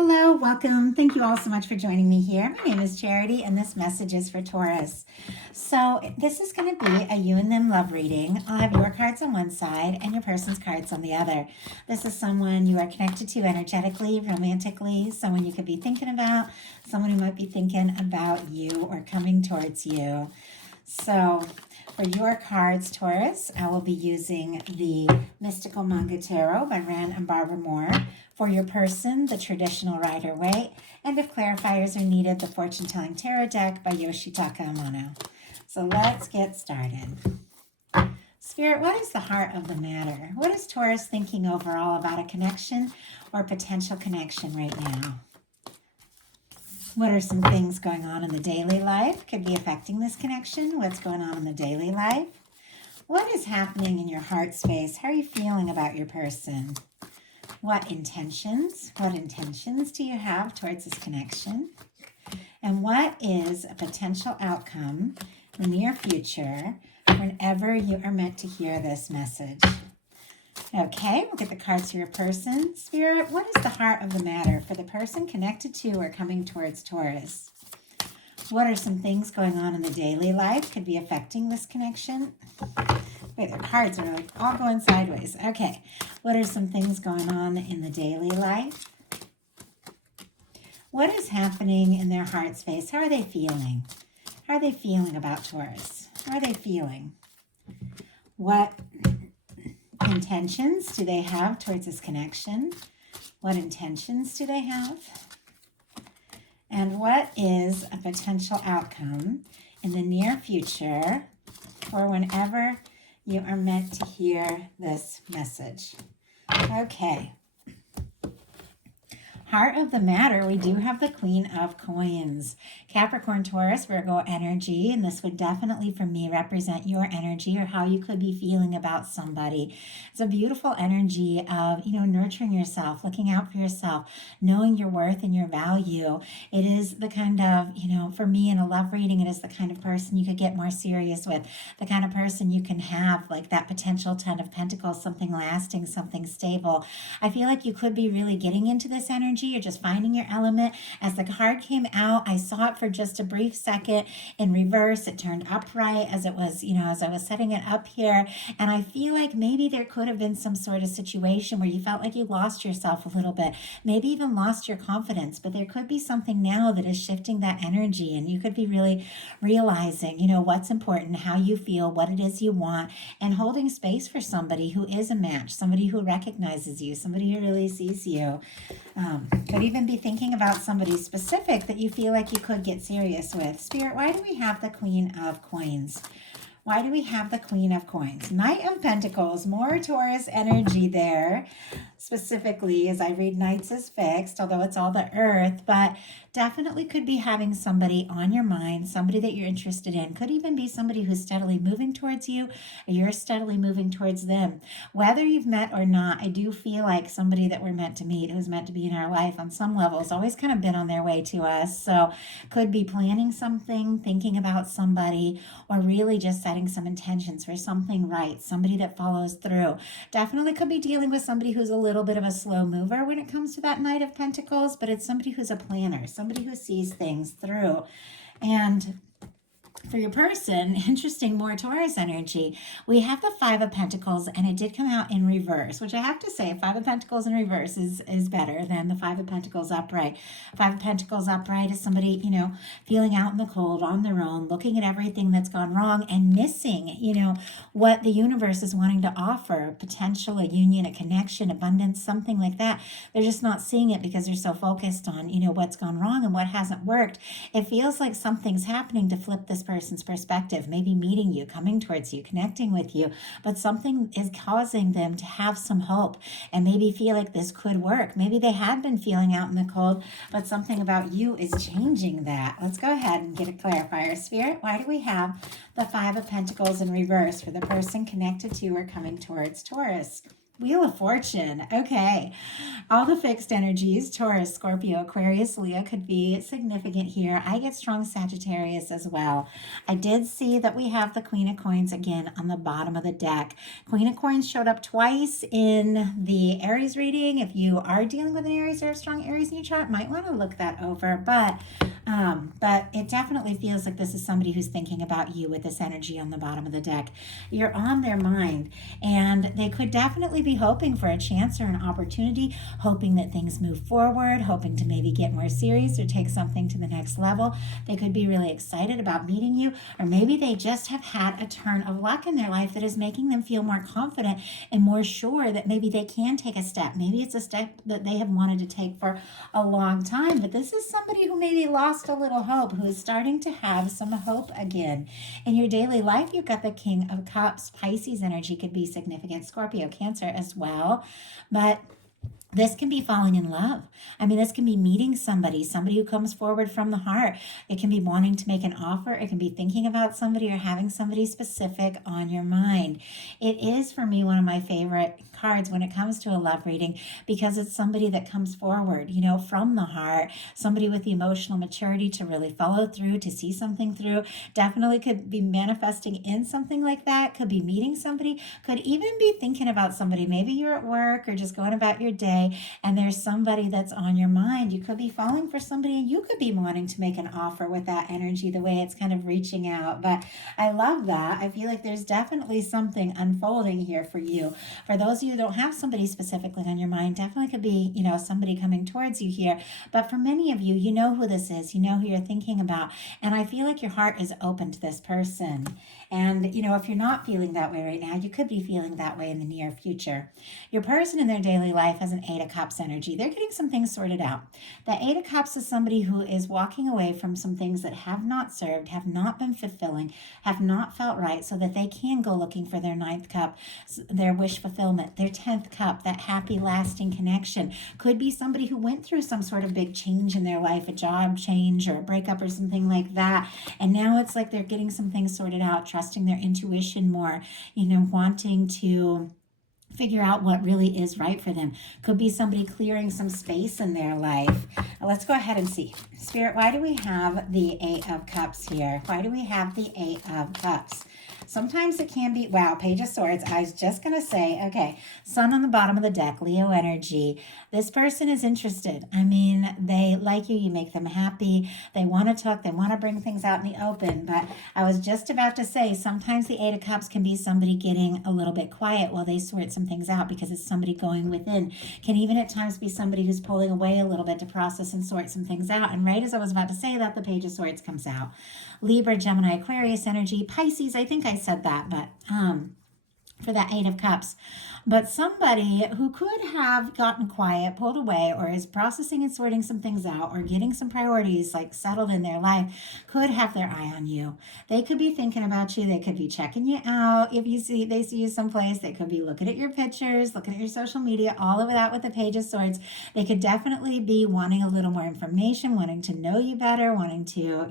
Hello, welcome. Thank you all so much for joining me here. My name is Charity, and this message is for Taurus. So, this is going to be a you and them love reading. I'll have your cards on one side and your person's cards on the other. This is someone you are connected to energetically, romantically, someone you could be thinking about, someone who might be thinking about you or coming towards you. So, for your cards, Taurus, I will be using the Mystical Manga Tarot by Ren and Barbara Moore. For your person, the Traditional Rider-Waite. And if clarifiers are needed, the Fortune Telling Tarot deck by Yoshitaka Amano. So let's get started. Spirit, what is the heart of the matter? What is Taurus thinking overall about a connection or potential connection right now? What are some things going on in the daily life? Could be affecting this connection. What's going on in the daily life? What is happening in your heart space? How are you feeling about your person? What intentions do you have towards this connection? And what is a potential outcome in the near future whenever you are meant to hear this message? Okay, we'll get the cards for your person. Spirit, what is the heart of the matter for the person connected to or coming towards Taurus? What are some things going on in the daily life could be affecting this connection? Wait, the cards are like all going sideways. Okay, what are some things going on in the daily life? What is happening in their heart space? How are they feeling? How are they feeling about Taurus? How are they feeling? What intentions do they have towards this connection? What intentions do they have? And what is a potential outcome in the near future or whenever you are meant to hear this message? Okay. Heart of the matter, we do have the Queen of Coins. Capricorn, Taurus, Virgo energy, and this would definitely, for me, represent your energy or how you could be feeling about somebody. It's a beautiful energy of, nurturing yourself, looking out for yourself, knowing your worth and your value. It is the kind of, for me in a love reading, it is the kind of person you could get more serious with, the kind of person you can have like that potential 10 of Pentacles, something lasting, something stable. I feel like you could be really getting into this energy. You're just finding your element. As the card came out, I saw it for just a brief second in reverse. It turned upright as it was, as I was setting it up here. And I feel like maybe there could have been some sort of situation where you felt like you lost yourself a little bit, maybe even lost your confidence. But there could be something now that is shifting that energy. And you could be really realizing, what's important, how you feel, what it is you want, and holding space for somebody who is a match, somebody who recognizes you, somebody who really sees you. Could even be thinking about somebody specific that you feel like you could get serious with. Spirit, why do we have the Queen of Coins? Why do we have the Queen of Coins? Knight of Pentacles, more Taurus energy there. Specifically, as I read Knights as fixed, although it's all the earth, but definitely could be having somebody on your mind, somebody that you're interested in. Could even be somebody who's steadily moving towards you, or you're steadily moving towards them. Whether you've met or not, I do feel like somebody that we're meant to meet, who's meant to be in our life on some level, has always kind of been on their way to us. So could be planning something, thinking about somebody, or really just setting some intentions for something right, somebody that follows through. Definitely could be dealing with somebody who's a little bit of a slow mover when it comes to that Knight of Pentacles, but it's somebody who's a planner, somebody who sees things through. And for your person, interesting, more Taurus energy. We have the Five of Pentacles, and it did come out in reverse, which I have to say, Five of Pentacles in reverse is better than the Five of Pentacles upright. Five of Pentacles upright is somebody, feeling out in the cold on their own, looking at everything that's gone wrong and missing, what the universe is wanting to offer, potential, a union, a connection, abundance, something like that. They're just not seeing it because they're so focused on, what's gone wrong and what hasn't worked. It feels like something's happening to flip this person's perspective, maybe meeting you, coming towards you, connecting with you, but something is causing them to have some hope and maybe feel like this could work. Maybe they had been feeling out in the cold, but something about you is changing that. Let's go ahead and get a clarifier. Spirit, why do we have the Five of Pentacles in reverse for the person connected to or coming towards Taurus? Wheel of Fortune. Okay. All the fixed energies, Taurus, Scorpio, Aquarius, Leo, could be significant here. I get strong Sagittarius as well. I did see that we have the Queen of Coins again on the bottom of the deck. Queen of Coins showed up twice in the Aries reading. If you are dealing with an Aries or a strong Aries in your chart, might want to look that over. But it definitely feels like this is somebody who's thinking about you with this energy on the bottom of the deck. You're on their mind, and they could definitely be hoping for a chance or an opportunity, hoping that things move forward, hoping to maybe get more serious or take something to the next level. They could be really excited about meeting you, or maybe they just have had a turn of luck in their life that is making them feel more confident and more sure that maybe they can take a step. Maybe it's a step that they have wanted to take for a long time, but this is somebody who maybe lost a little hope, who is starting to have some hope again. In your daily life, you've got the King of Cups. Pisces energy could be significant. Scorpio, Cancer as well. But this can be falling in love. I mean, this can be meeting somebody who comes forward from the heart. It can be wanting to make an offer. It can be thinking about somebody or having somebody specific on your mind. It is, for me, one of my favorite cards when it comes to a love reading, because it's somebody that comes forward, from the heart, somebody with the emotional maturity to really follow through, to see something through. Definitely could be manifesting in something like that, could be meeting somebody, could even be thinking about somebody. Maybe you're at work or just going about your day, and there's somebody that's on your mind. You could be falling for somebody, and you could be wanting to make an offer with that energy, the way it's kind of reaching out. But I love that. I feel like there's definitely something unfolding here for you. For those of you who don't have somebody specifically on your mind, definitely could be, somebody coming towards you here. But for many of you, you know who this is. You know who you're thinking about. And I feel like your heart is open to this person. And, if you're not feeling that way right now, you could be feeling that way in the near future. Your person in their daily life has an Eight of Cups energy. They're getting some things sorted out. The Eight of Cups is somebody who is walking away from some things that have not served, have not been fulfilling, have not felt right, so that they can go looking for their ninth cup, their wish fulfillment, their 10th cup, that happy, lasting connection. Could be somebody who went through some sort of big change in their life, a job change or a breakup or something like that. And now it's like they're getting some things sorted out, trusting their intuition more, wanting to figure out what really is right for them. Could be somebody clearing some space in their life. Now let's go ahead and see. Spirit, why do we have the Eight of Cups here? Why do we have the Eight of Cups? Sometimes it can be, wow, Page of Swords. I was just going to say, okay, Sun on the bottom of the deck, Leo energy. This person is interested. I mean, they like you. You make them happy. They want to talk. They want to bring things out in the open. But I was just about to say, sometimes the Eight of Cups can be somebody getting a little bit quiet while they sort some things out, because it's somebody going within. Can even at times be somebody who's pulling away a little bit to process and sort some things out. And right as I was about to say that, the Page of Swords comes out. Libra, Gemini, Aquarius energy, Pisces, I think I said that, but for that Eight of Cups. But somebody who could have gotten quiet, pulled away, or is processing and sorting some things out, or getting some priorities like settled in their life, could have their eye on you. They could be thinking about you. They could be checking you out. If they see you someplace, they could be looking at your pictures, looking at your social media, all of that with the Page of Swords. They could definitely be wanting a little more information, wanting to know you better, wanting to,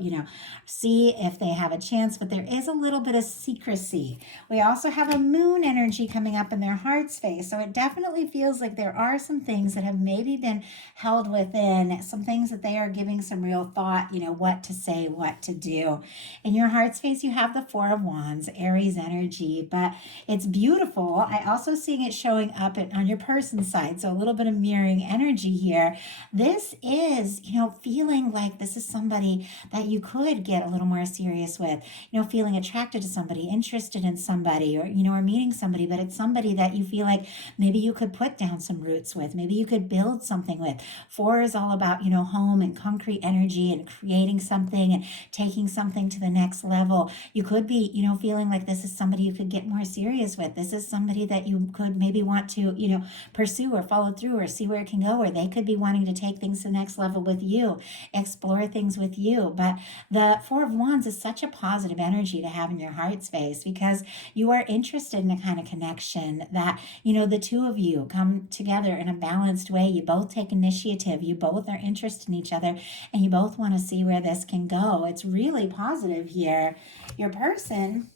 see if they have a chance. But there is a little bit of secrecy. We also have a moon energy coming up in their heart space. So it definitely feels like there are some things that have maybe been held within, some things that they are giving some real thought, what to say, what to do. In your heart space, you have the Four of Wands, Aries energy, but it's beautiful. I also seeing it showing up on your person's side. So a little bit of mirroring energy here. This is, feeling like this is somebody that you could get a little more serious with, feeling attracted to somebody, interested in somebody, or, or meeting somebody, but it's somebody that you feel like maybe you could put down some roots with, maybe you could build something with. Four is all about, home and concrete energy and creating something and taking something to the next level. You could be, feeling like this is somebody you could get more serious with. This is somebody that you could maybe want to, pursue or follow through or see where it can go, or they could be wanting to take things to the next level with you, explore things with you. But the Four of Wands is such a positive energy to have in your heart space, because you are interested in a kind of connection that, the two of you come together in a balanced way. You both take initiative. You both are interested in each other, and you both want to see where this can go. It's really positive here. Your person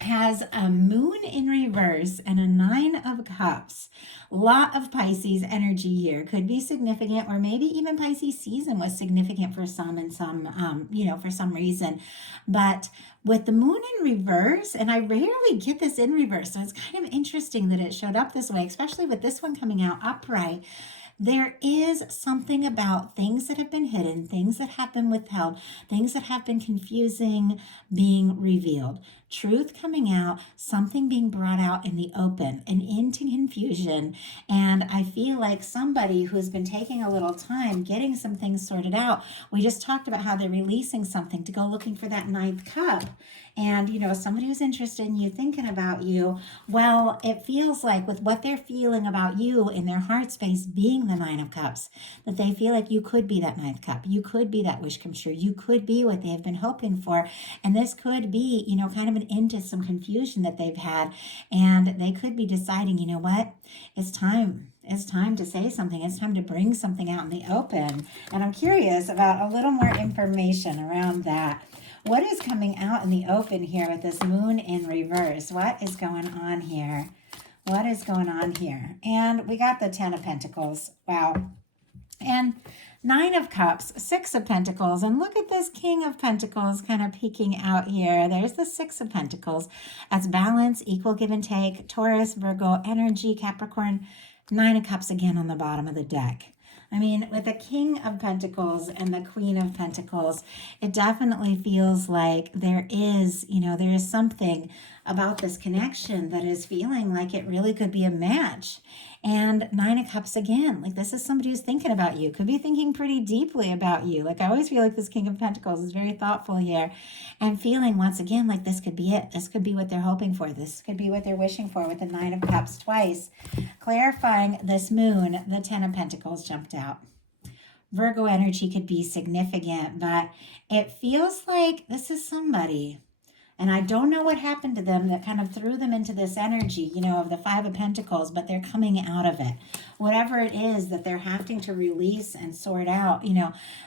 has a moon in reverse and a nine of cups. Lot of Pisces energy here. Could be significant, or maybe even Pisces season was significant for some and some, for some reason. But with the moon in reverse, and I rarely get this in reverse, so it's kind of interesting that it showed up this way, especially with this one coming out upright. There is something about things that have been hidden, things that have been withheld, things that have been confusing being revealed. Truth coming out, something being brought out in the open and into confusion. And I feel like somebody who's been taking a little time getting some things sorted out. We just talked about how they're releasing something to go looking for that ninth cup. And, somebody who's interested in you, thinking about you, well, it feels like with what they're feeling about you in their heart space being the Nine of Cups, that they feel like you could be that ninth cup. You could be that wish come true. You could be what they've been hoping for. And this could be, kind of an end to some confusion that they've had. And they could be deciding, you know what? It's time. It's time to say something. It's time to bring something out in the open. And I'm curious about a little more information around that. What is coming out in the open here with this moon in reverse? What is going on here? What is going on here? And we got the 10 of Pentacles. Wow. And 9 of Cups, 6 of Pentacles. And look at this King of Pentacles kind of peeking out here. There's the 6 of Pentacles. That's balance, equal give and take. Taurus, Virgo, energy, Capricorn. 9 of Cups again on the bottom of the deck. I mean, with the King of Pentacles and the Queen of Pentacles, it definitely feels like there is something about this connection that is feeling like it really could be a match. And 9 of Cups again, like this is somebody who's thinking about you, could be thinking pretty deeply about you. Like I always feel like this King of Pentacles is very thoughtful here and feeling once again like this could be it. This could be what they're hoping for. This could be what they're wishing for with the 9 of Cups twice. Clarifying this moon, the 10 of Pentacles jumped out. Virgo energy could be significant, but it feels like this is somebody. And I don't know what happened to them that kind of threw them into this energy, of the 5 of Pentacles, but they're coming out of it. Whatever it is that they're having to release and sort out,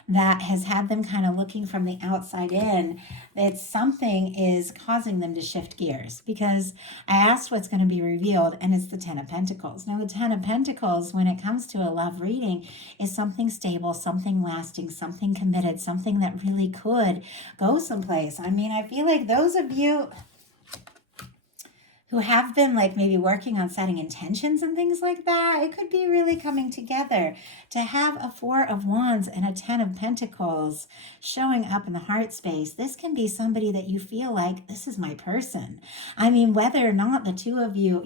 that has had them kind of looking from the outside in, that something is causing them to shift gears. Because I asked what's going to be revealed, and it's the 10 of Pentacles. Now, the 10 of Pentacles, when it comes to a love reading, is something stable, something lasting, something committed, something that really could go someplace. I mean, I feel like those of you who have been like maybe working on setting intentions and things like that, it could be really coming together. To have a 4 of Wands and a 10 of Pentacles showing up in the heart space, this can be somebody that you feel like, this is my person. I mean, whether or not the two of you,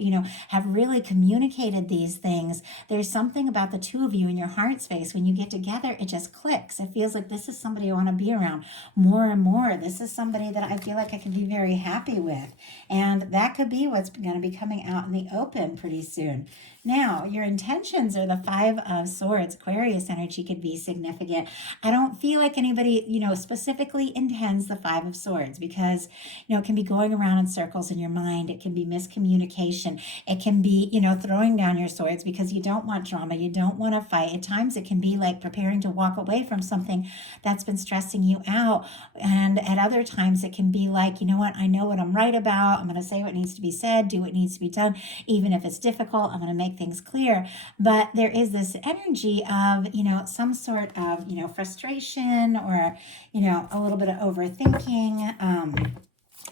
have really communicated these things, there's something about the two of you in your heart space. When you get together, it just clicks. It feels like this is somebody I want to be around more and more. This is somebody that I feel like I can be very happy with. And that could be what's going to be coming out in the open pretty soon. Now, your intentions are the 5 of Swords. Aquarius energy could be significant. I don't feel like anybody, specifically intends the 5 of Swords because, it can be going around in circles in your mind. It can be miscommunication. It can be, throwing down your swords because you don't want drama. You don't want to fight. At times it can be like preparing to walk away from something that's been stressing you out. And at other times it can be like, you know what? I know what I'm right about. I'm going to say what needs to be said, do what needs to be done. Even if it's difficult, I'm going to make things clear. But there is this energy of, some sort of, frustration or, a little bit of overthinking.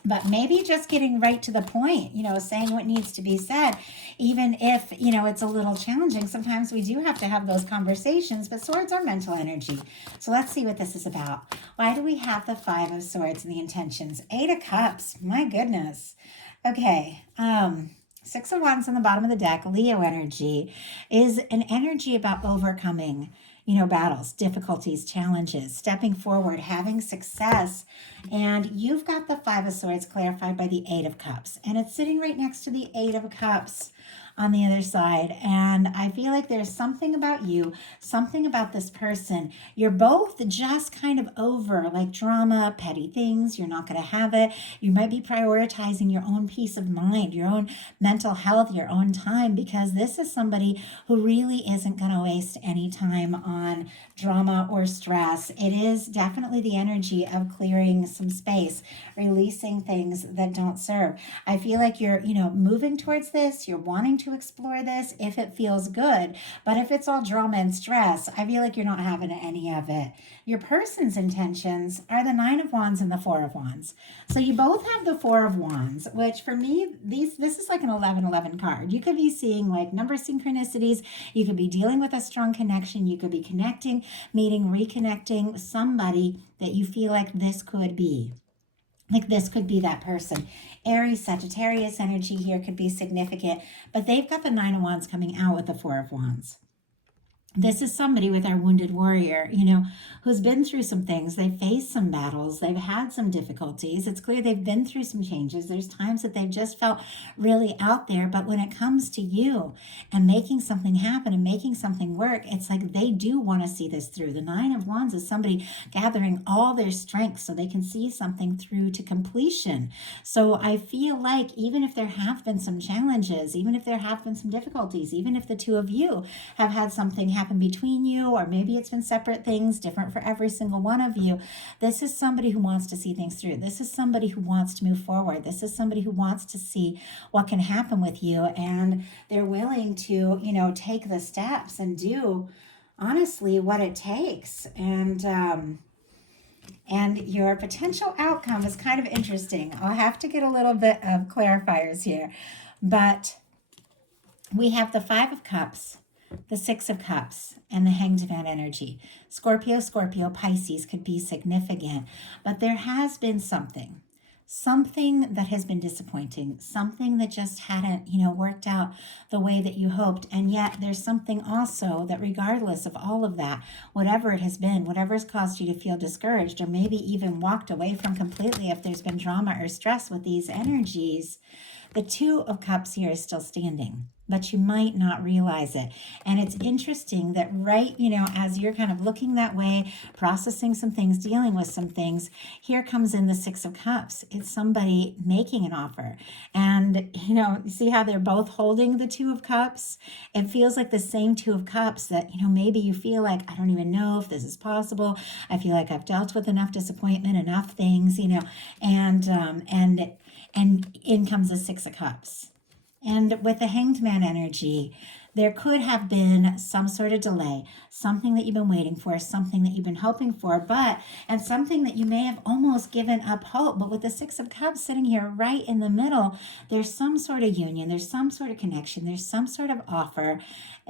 But maybe just getting right to the point, saying what needs to be said, even if, it's a little challenging. Sometimes we do have to have those conversations, but swords are mental energy. So let's see what this is about. Why do we have the 5 of Swords and the intentions? 8 of Cups, my goodness. Okay, 6 of Wands on the bottom of the deck, Leo energy, is an energy about overcoming, battles, difficulties, challenges, stepping forward, having success. And you've got the 5 of Swords clarified by the 8 of Cups. And it's sitting right next to the 8 of Cups on the other side. And I feel like there's something about you, something about this person. You're both just kind of over like drama, petty things. You're not going to have it. You might be prioritizing your own peace of mind, your own mental health, your own time, because this is somebody who really isn't going to waste any time on drama or stress. It is definitely the energy of clearing some space, releasing things that don't serve. I feel like you're, moving towards this, you're wanting to explore this if it feels good. But if it's all drama and stress, I feel like you're not having any of it. Your person's intentions are the Nine of Wands and the Four of Wands. So you both have the Four of Wands, which for me, this is like an 11-11 card. You could be seeing like number synchronicities. You could be dealing with a strong connection. You could be connecting, meeting, reconnecting somebody that you feel like this could be. Like this could be that person. Aries, Sagittarius energy here could be significant, but they've got the Nine of Wands coming out with the Four of Wands. This is somebody with our wounded warrior, who's been through some things. They've faced some battles. They've had some difficulties. It's clear they've been through some changes. There's times that they've just felt really out there. But when it comes to you and making something happen and making something work, it's like they do want to see this through. The Nine of Wands is somebody gathering all their strength so they can see something through to completion. So I feel like even if there have been some challenges, even if there have been some difficulties, even if the two of you have had something happen between you, or maybe it's been separate things, different for every single one of you, this is somebody who wants to see things through. This is somebody who wants to move forward. This is somebody who wants to see what can happen with you, and they're willing to, take the steps and do honestly what it takes. And your potential outcome is kind of interesting. I'll have to get a little bit of clarifiers here, but we have the Five of Cups, the Six of Cups, and the Hanged Man energy. Scorpio, Pisces could be significant, but there has been something that has been disappointing, something that just hadn't, worked out the way that you hoped. And yet there's something also that regardless of all of that, whatever it has been, whatever has caused you to feel discouraged or maybe even walked away from completely, if there's been drama or stress with these energies, the Two of Cups here is still standing, but you might not realize it. And it's interesting that right, as you're kind of looking that way, processing some things, dealing with some things, here comes in the Six of Cups. It's somebody making an offer. And, you see how they're both holding the Two of Cups? It feels like the same Two of Cups that, maybe you feel like, I don't even know if this is possible. I feel like I've dealt with enough disappointment, enough things, and in comes the Six of Cups. And with the Hanged Man energy, there could have been some sort of delay, something that you've been waiting for, something that you've been hoping for, and something that you may have almost given up hope. But with the Six of Cups sitting here right in the middle, there's some sort of union, there's some sort of connection, there's some sort of offer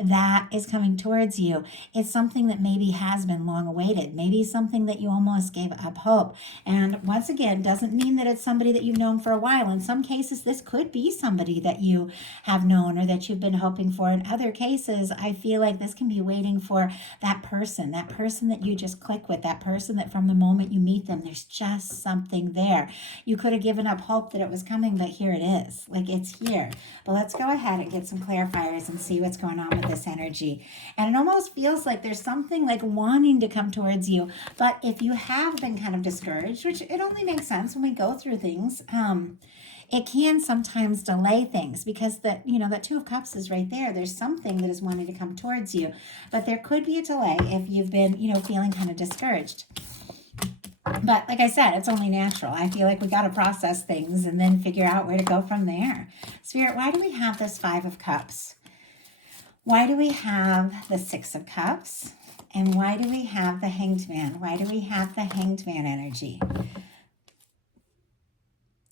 that is coming towards you. It's something that maybe has been long awaited, maybe something that you almost gave up hope. And once again, doesn't mean that it's somebody that you've known for a while. In some cases, this could be somebody that you have known or that you've been hoping for. In other cases, I feel like this can be waiting for that person that you just click with, that person that from the moment you meet them, there's just something there. You could have given up hope that it was coming, but here it is. Like, it's here. But let's go ahead and get some clarifiers and see what's going on with this energy. And it almost feels like there's something like wanting to come towards you. But if you have been kind of discouraged, which it only makes sense when we go through things, it can sometimes delay things because that Two of Cups is right there. There's something that is wanting to come towards you, but there could be a delay if you've been, feeling kind of discouraged. But like I said, it's only natural. I feel like we got to process things and then figure out where to go from there. Spirit, why do we have this Five of Cups? Why do we have the Six of Cups? And why do we have the Hanged Man? Why do we have the Hanged Man energy?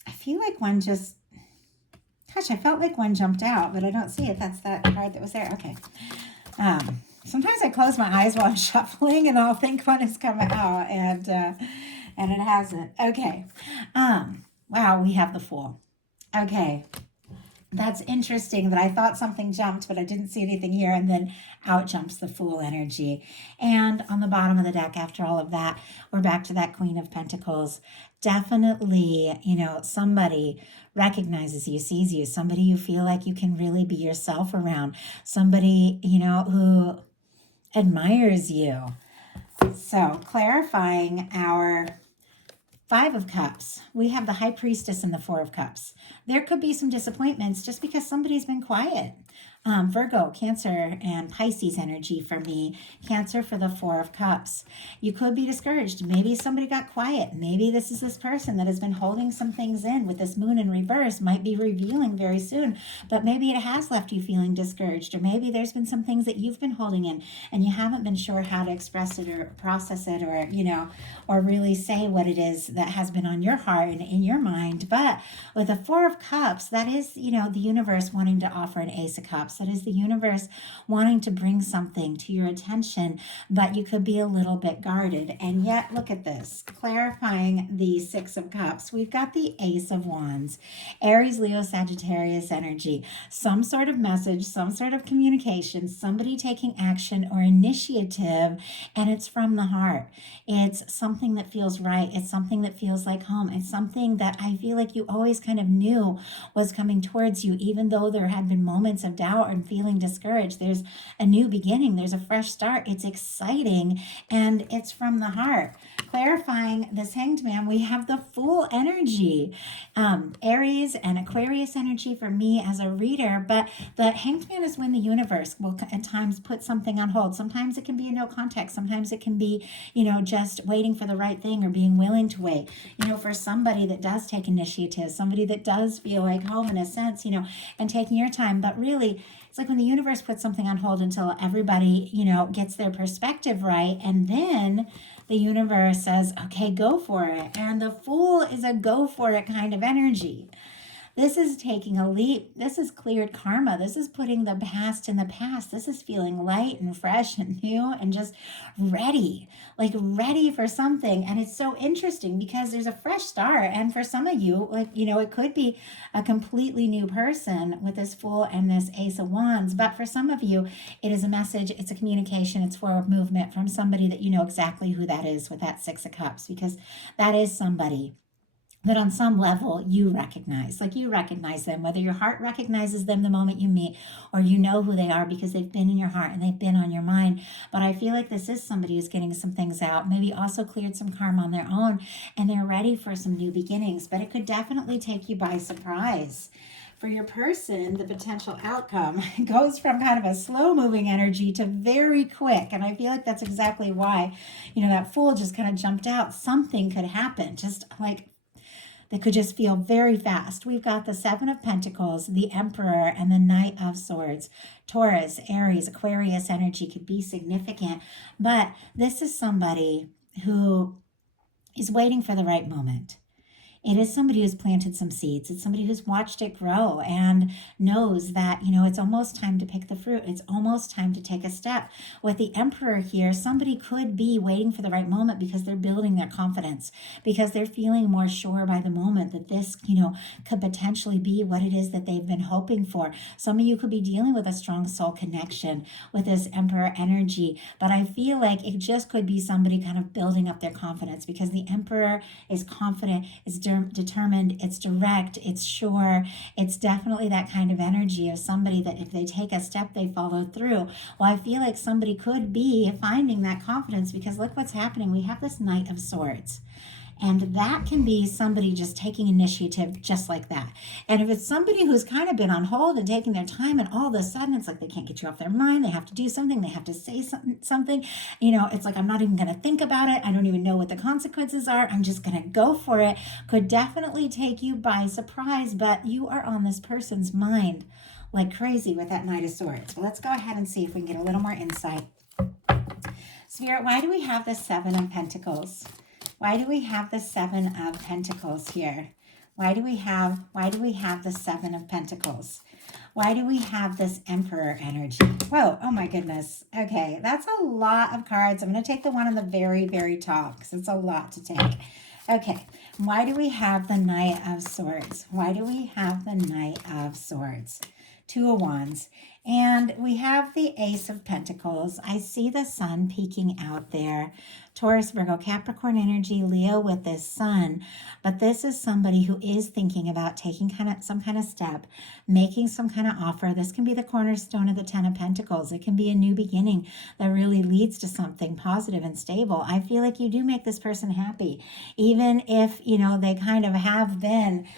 I feel like one just, I felt like one jumped out, but I don't see it. That's that card that was there. Okay. Sometimes I close my eyes while I'm shuffling and I'll think one has come out and it hasn't. Okay. Wow, we have the Fool. Okay. That's interesting that I thought something jumped, but I didn't see anything here. And then out jumps the Fool energy. And on the bottom of the deck, after all of that, we're back to that Queen of Pentacles. Definitely, somebody recognizes you, sees you, somebody you feel like you can really be yourself around, somebody, who admires you. So clarifying our Five of Cups, we have the High Priestess and the Four of Cups. There could be some disappointments just because somebody's been quiet. Virgo, Cancer, and Pisces energy for me. Cancer for the Four of Cups. You could be discouraged. Maybe somebody got quiet. Maybe this person that has been holding some things in with this moon in reverse might be revealing very soon. But maybe it has left you feeling discouraged. Or maybe there's been some things that you've been holding in and you haven't been sure how to express it or process it or really say what it is that has been on your heart and in your mind. But with the Four of Cups, that is, the universe wanting to offer an Ace of Cups. That is the universe wanting to bring something to your attention, but you could be a little bit guarded. And yet, look at this, clarifying the Six of Cups. We've got the Ace of Wands, Aries, Leo, Sagittarius energy, some sort of message, some sort of communication, somebody taking action or initiative, and it's from the heart. It's something that feels right. It's something that feels like home. It's something that I feel like you always kind of knew was coming towards you, even though there had been moments of doubt and feeling discouraged. There's a new beginning. There's a fresh start. It's exciting and it's from the heart. Clarifying this Hanged Man, we have the Fool energy, Aries and Aquarius energy for me as a reader. But the Hanged Man is when the universe will at times put something on hold. Sometimes it can be a no contact. Sometimes it can be, just waiting for the right thing or being willing to wait. For somebody that does take initiative, somebody that does feel like home in a sense, and taking your time. But really, it's like when the universe puts something on hold until everybody, gets their perspective right. And then the universe says, okay, go for it. And the Fool is a go for it kind of energy. This is taking a leap. This is cleared karma. This is putting the past in the past. This is feeling light and fresh and new and just ready, like ready for something. And it's so interesting because there's a fresh start. And for some of you, it could be a completely new person with this Fool and this Ace of Wands. But for some of you, it is a message, it's a communication, it's forward movement from somebody that you know exactly who that is with that Six of Cups, because that is somebody that on some level you recognize, like you recognize them, whether your heart recognizes them the moment you meet or you know who they are because they've been in your heart and they've been on your mind. But I feel like this is somebody who's getting some things out, maybe also cleared some karma on their own, and they're ready for some new beginnings. But it could definitely take you by surprise. For your person, the potential outcome goes from kind of a slow moving energy to very quick. And I feel like that's exactly why, that Fool just kind of jumped out. Something could happen, just like that could just feel very fast. We've got the Seven of Pentacles, the Emperor, and the Knight of Swords. Taurus, Aries, Aquarius energy could be significant, but this is somebody who is waiting for the right moment. It is somebody who's planted some seeds. It's somebody who's watched it grow and knows that, it's almost time to pick the fruit. It's almost time to take a step. With the Emperor here, somebody could be waiting for the right moment because they're building their confidence, because they're feeling more sure by the moment that this, could potentially be what it is that they've been hoping for. Some of you could be dealing with a strong soul connection with this Emperor energy, but I feel like it just could be somebody kind of building up their confidence because the Emperor is confident, is determined, it's direct, it's sure. It's definitely that kind of energy of somebody that if they take a step, they follow through. Well, I feel like somebody could be finding that confidence because look what's happening. We have this Knight of Swords. And that can be somebody just taking initiative just like that. And if it's somebody who's kind of been on hold and taking their time and all of a sudden it's like they can't get you off their mind, they have to do something, they have to say something, it's like I'm not even going to think about it. I don't even know what the consequences are. I'm just going to go for it. Could definitely take you by surprise, but you are on this person's mind like crazy with that Knight of Swords. So let's go ahead and see if we can get a little more insight. Spirit, why do we have the Seven of Pentacles? Why do we have the Seven of Pentacles here? Why do we have the Seven of Pentacles? Why do we have this Emperor energy? Whoa, oh my goodness. Okay, that's a lot of cards. I'm going to take the one on the very, very top because it's a lot to take. Okay, why do we have the Knight of Swords? Why do we have the Knight of Swords? Two of Wands. And we have the Ace of Pentacles. I see the sun peeking out there. Taurus, Virgo, Capricorn energy, Leo with this sun. But this is somebody who is thinking about taking some kind of step, making some kind of offer. This can be the cornerstone of the Ten of Pentacles. It can be a new beginning that really leads to something positive and stable. I feel like you do make this person happy, even if, they kind of have been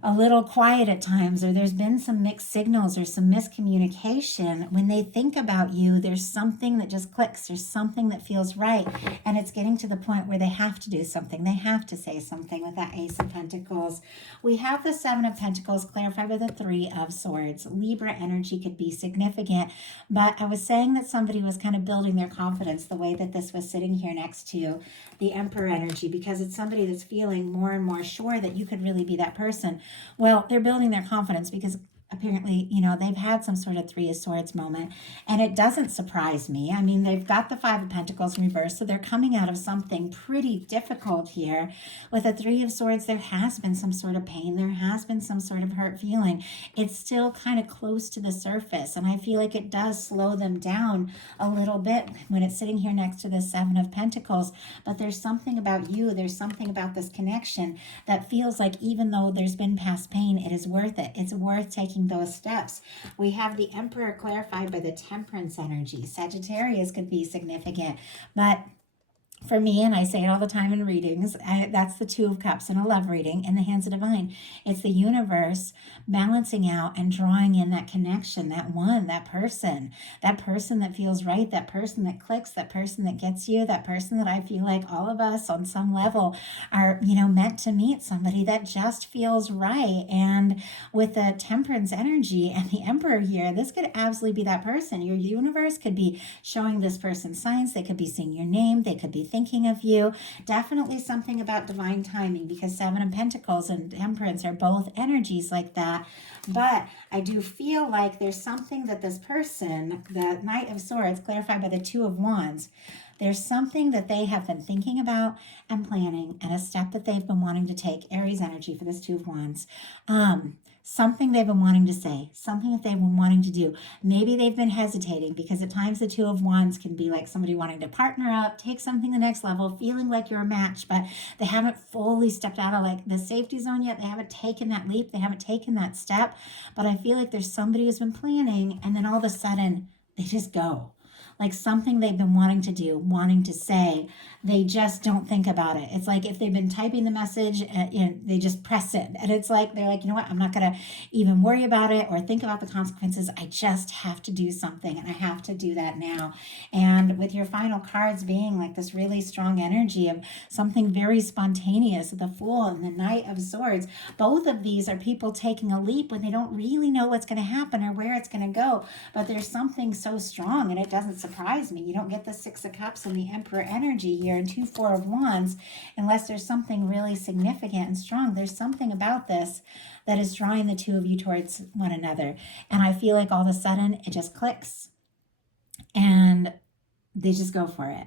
a little quiet at times, or there's been some mixed signals or some miscommunication. When they think about you, there's something that just clicks. There's something that feels right. And it's getting to the point where they have to do something. They have to say something with that Ace of Pentacles. We have the Seven of Pentacles clarified by the Three of Swords. Libra energy could be significant, but I was saying that somebody was kind of building their confidence the way that this was sitting here next to the Emperor energy, because it's somebody that's feeling more and more sure that you could really be that person. Well, they're building their confidence because apparently, they've had some sort of Three of Swords moment, and it doesn't surprise me. I mean, they've got the Five of Pentacles in reverse, so they're coming out of something pretty difficult here. With a Three of Swords, there has been some sort of pain. There has been some sort of hurt feeling. It's still kind of close to the surface, and I feel like it does slow them down a little bit when it's sitting here next to the Seven of Pentacles. But there's something about you, there's something about this connection that feels like even though there's been past pain, it is worth it. It's worth taking those steps. We have the Emperor clarified by the Temperance energy. Sagittarius could be significant, but for me, and I say it all the time in readings, that's the Two of Cups in a love reading in the hands of divine. It's the universe balancing out and drawing in that connection, that one, that person that feels right, that person that clicks, that person that gets you, that person that I feel like all of us on some level are, meant to meet, somebody that just feels right. And with the Temperance energy and the Emperor here, this could absolutely be that person. Your universe could be showing this person signs. They could be seeing your name. They could be thinking of you. Definitely something about divine timing, because Seven of Pentacles and Temperance are both energies like that. But I do feel like there's something that this person, the Knight of Swords, clarified by the Two of Wands, there's something that they have been thinking about and planning, and a step that they've been wanting to take. Aries energy for this Two of Wands. Something they've been wanting to say, something that they've been wanting to do. Maybe they've been hesitating, because at times the Two of Wands can be like somebody wanting to partner up, take something to the next level, feeling like you're a match, but they haven't fully stepped out of like the safety zone yet. They haven't taken that leap. They haven't taken that step. But I feel like there's somebody who's been planning, and then all of a sudden they just go. Like something they've been wanting to do, wanting to say, they just don't think about it. It's like if they've been typing the message, they just press it. And it's like, they're like, you know what? I'm not going to even worry about it or think about the consequences. I just have to do something, and I have to do that now. And with your final cards being like this really strong energy of something very spontaneous, the Fool and the Knight of Swords, both of these are people taking a leap when they don't really know what's going to happen or where it's going to go. But there's something so strong, and it doesn't surprise me. You don't get the Six of Cups and the Emperor energy here and 2 Four of Wands unless there's something really significant and strong. There's something about this that is drawing the two of you towards one another. And I feel like all of a sudden it just clicks and they just go for it.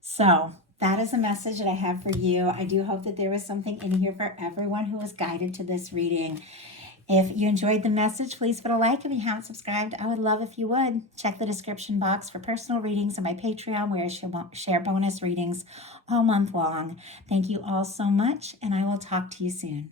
So that is a message that I have for you. I do hope that there was something in here for everyone who was guided to this reading. If you enjoyed the message, please put a like. If you haven't subscribed, I would love if you would. Check the description box for personal readings on my Patreon, where I share bonus readings all month long. Thank you all so much, and I will talk to you soon.